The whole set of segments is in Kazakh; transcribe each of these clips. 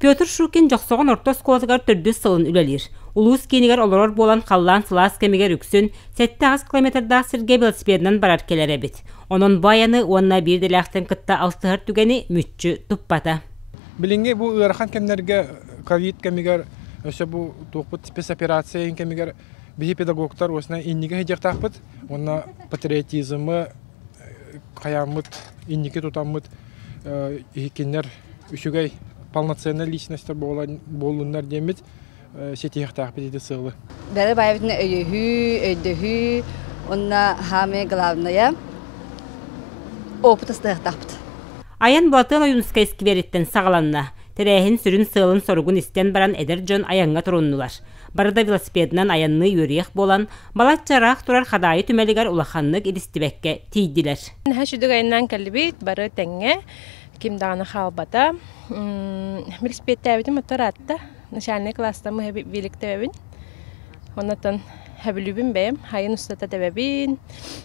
Петр Шукин жоқсоғын орта сколатыгар түрді сылын үлелер. Улус кенігер олорор болан қаллан сылас кемігер үксін 7 километрда сірге велосипедінен барар келер әбет. Onun баяны онна bir деляқтын кытта алтығыр түгені мүтчі тұппата. Білінге бұл ұйархан кемнерге ковид кемігер, өсі бұл тоқпыт спецоперация кемігер бігі педагогтар осына иннеге хедектақпыт, онна патриотизмы, қаямыт, иннеге тұтамыт, екенлер үшігей полноценный личностьтер болуннар демет сетихтақпыт еді сылы. Бәрі байбытын өйдіхі, онна хаме главная опыт ыстықтақпыт. Аян Буатын Оюнскай сквереттен сағаланна. Тәрәхін сүрін сылын соргун істен баран әдір жон аянға тұрыннулар. Барыда велосипедінен аянны юриях болан, балатчарақ тұрар қадайы түмәлігер улаханлық едістібәкке тейділер. Хәшүдік айынан кәлібейт бары тәңе, кемдағаны қалбата. Велосипедті әбітім ұттар атты. Начальный класста мы великтебин. Оннан хәбилүбин бәм, хайын устата тәбәбин,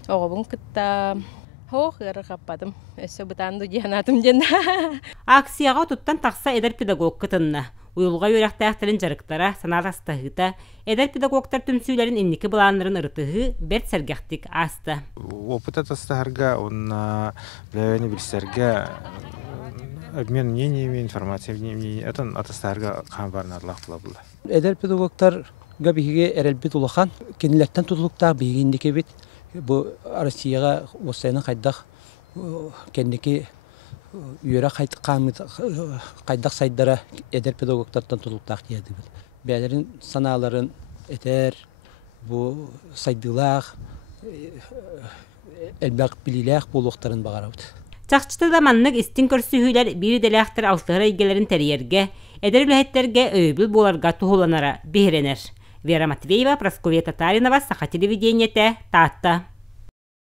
оғыбын кытта. Хоқ ыры қаппадым. Өсі бұтанды жиғанатым жenda. Акцияға тұттан тақса әдір педагог кытынна. Уйылға өрәқтәқтірін жарықтара, санат астығыта, әдір педагогтар түмсүйлерін иннекі бұланырын ұрытығы бәрт сәргәқтік асты. Опыт атастағырға, онна біләуәні білістерге обмен мнениями, информациями, әтін атастағырға қан барын арлақ тұла бұлда. Әдір педагогтар ғабихіге әрәлбет ұлақан, кенілерттен тұтылықтағы бейгіндеке бет, бұл Россияға осайынан қайдақ кендеке үйері қайдақ сайдара әдір педагогтардан тұтылықтақ деді бұл. Бәлерін саналарын әтер, бұл сайдылақ, әлбәқ біліләқ болуқтарын бағарауды. Чақчыта да маннық істін көрсүйілер бір деляқтыр алтығыра егелерін тәриерге, әдір үләйеттерге өйбіл боларға тұхуланара бейренер. Вера Матвеева, Прасковья Татаринова, Саха телевидениете, Тата.